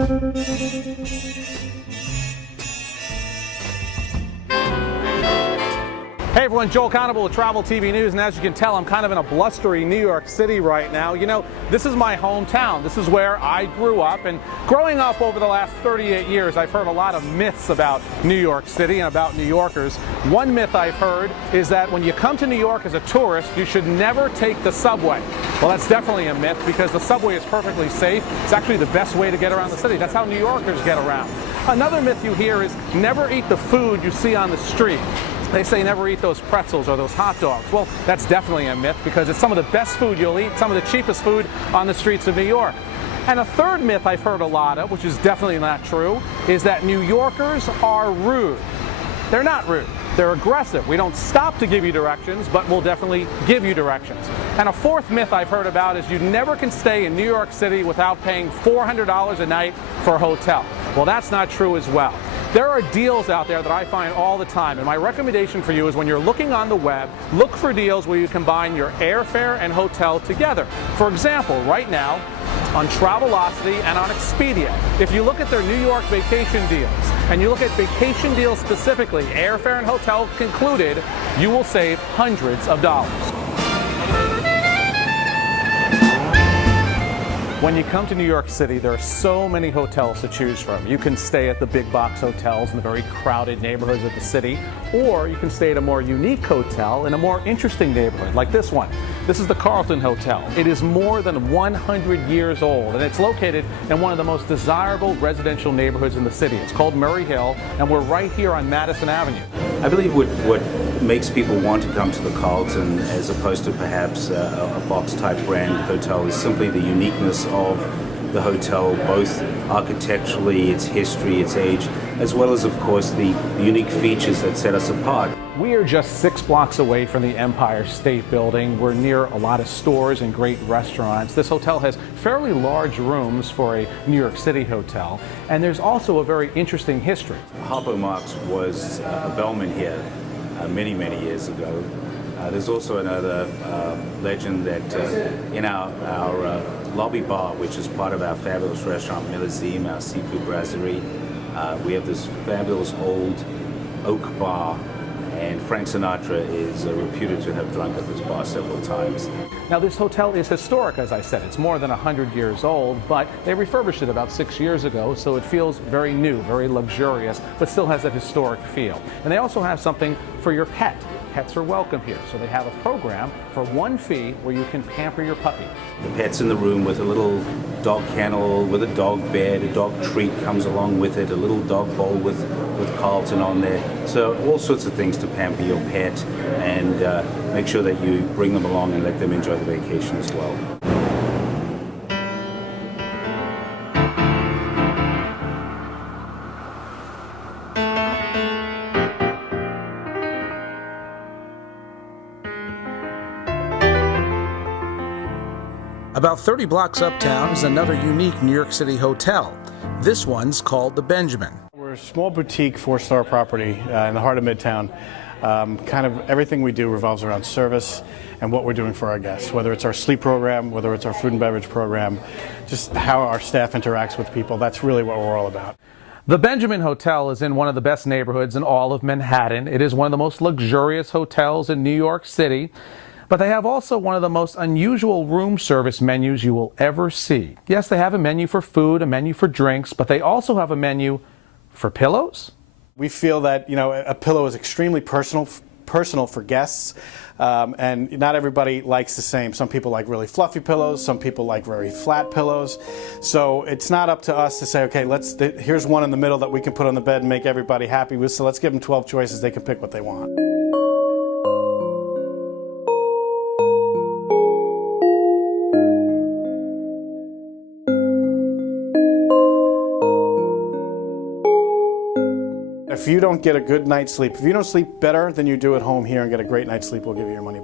Hey everyone, Joel Conable with Travel TV News, and as you can tell, I'm kind of in a blustery New York City right now. You know, this is my hometown. This is where I grew up, and growing up over the last 38 years, I've heard a lot of myths about New York City and about New Yorkers. One myth I've heard is that when you come to New York as a tourist, you should never take the subway. Well, that's definitely a myth because the subway is perfectly safe. It's actually the best way to get around the city. That's how New Yorkers get around. Another myth you hear is never eat the food you see on the street. They say never eat those pretzels or those hot dogs. Well, that's definitely a myth because it's some of the best food you'll eat, some of the cheapest food on the streets of New York. And a third myth I've heard a lot of, which is definitely not true, is that New Yorkers are rude. They're not rude. They're aggressive. We don't stop to give you directions, but we'll definitely give you directions. And a fourth myth I've heard about is you never can stay in New York City without paying $400 a night for a hotel. Well, that's not true as well. There are deals out there that I find all the time, and my recommendation for you is when you're looking on the web, look for deals where you combine your airfare and hotel together. For example, right now, on Travelocity and on Expedia, if you look at their New York vacation deals, and you look at vacation deals specifically, airfare and hotel included, you will save hundreds of dollars. When you come to New York City, there are so many hotels to choose from. You can stay at the big box hotels in the very crowded neighborhoods of the city, or you can stay at a more unique hotel in a more interesting neighborhood, like this one. This is the Carlton Hotel. It is more than 100 years old, and it's located in one of the most desirable residential neighborhoods in the city. It's called Murray Hill, and we're right here on Madison Avenue. I believe what makes people want to come to the Carlton as opposed to perhaps a box-type brand hotel is simply the uniqueness of the hotel, both architecturally, its history, its age, as well as, of course, the unique features that set us apart. We are just 6 blocks away from the Empire State Building. We're near a lot of stores and great restaurants. This hotel has fairly large rooms for a New York City hotel, and there's also a very interesting history. Harpo Marx was a bellman here many, many years ago. There's also another legend that in our lobby bar, which is part of our fabulous restaurant, Millazim, our seafood brasserie, we have this fabulous old oak bar, and Frank Sinatra is reputed to have drunk at this bar several times. Now, this hotel is historic, as I said. It's more than 100 years old, but they refurbished it about 6 years ago, so it feels very new, very luxurious, but still has that historic feel. And they also have something for your pet. Pets are welcome here, so they have a program for one fee where you can pamper your puppy. The pet's in the room with a little dog kennel, with a dog bed, a dog treat comes along with it, a little dog bowl with Carlton on there. So all sorts of things to pamper your pet and make sure that you bring them along and let them enjoy the vacation as well. About 30 blocks uptown is another unique New York City hotel. This one's called the Benjamin. We're a small boutique 4-star property in the heart of Midtown. Kind of everything we do revolves around service and what we're doing for our guests, whether it's our sleep program, whether it's our food and beverage program, just how our staff interacts with people. That's really what we're all about. The Benjamin Hotel is in one of the best neighborhoods in all of Manhattan. It is one of the most luxurious hotels in New York City. But they have also one of the most unusual room service menus you will ever see. Yes, they have a menu for food, a menu for drinks, but they also have a menu for pillows. We feel that, a pillow is extremely personal for guests, and not everybody likes the same. Some people like really fluffy pillows, some people like very flat pillows. So it's not up to us to say, okay, here's one in the middle that we can put on the bed and make everybody happy with, so let's give them 12 choices. They can pick what they want. If you don't get a good night's sleep, if you don't sleep better than you do at home here and get a great night's sleep, we'll give you your money back.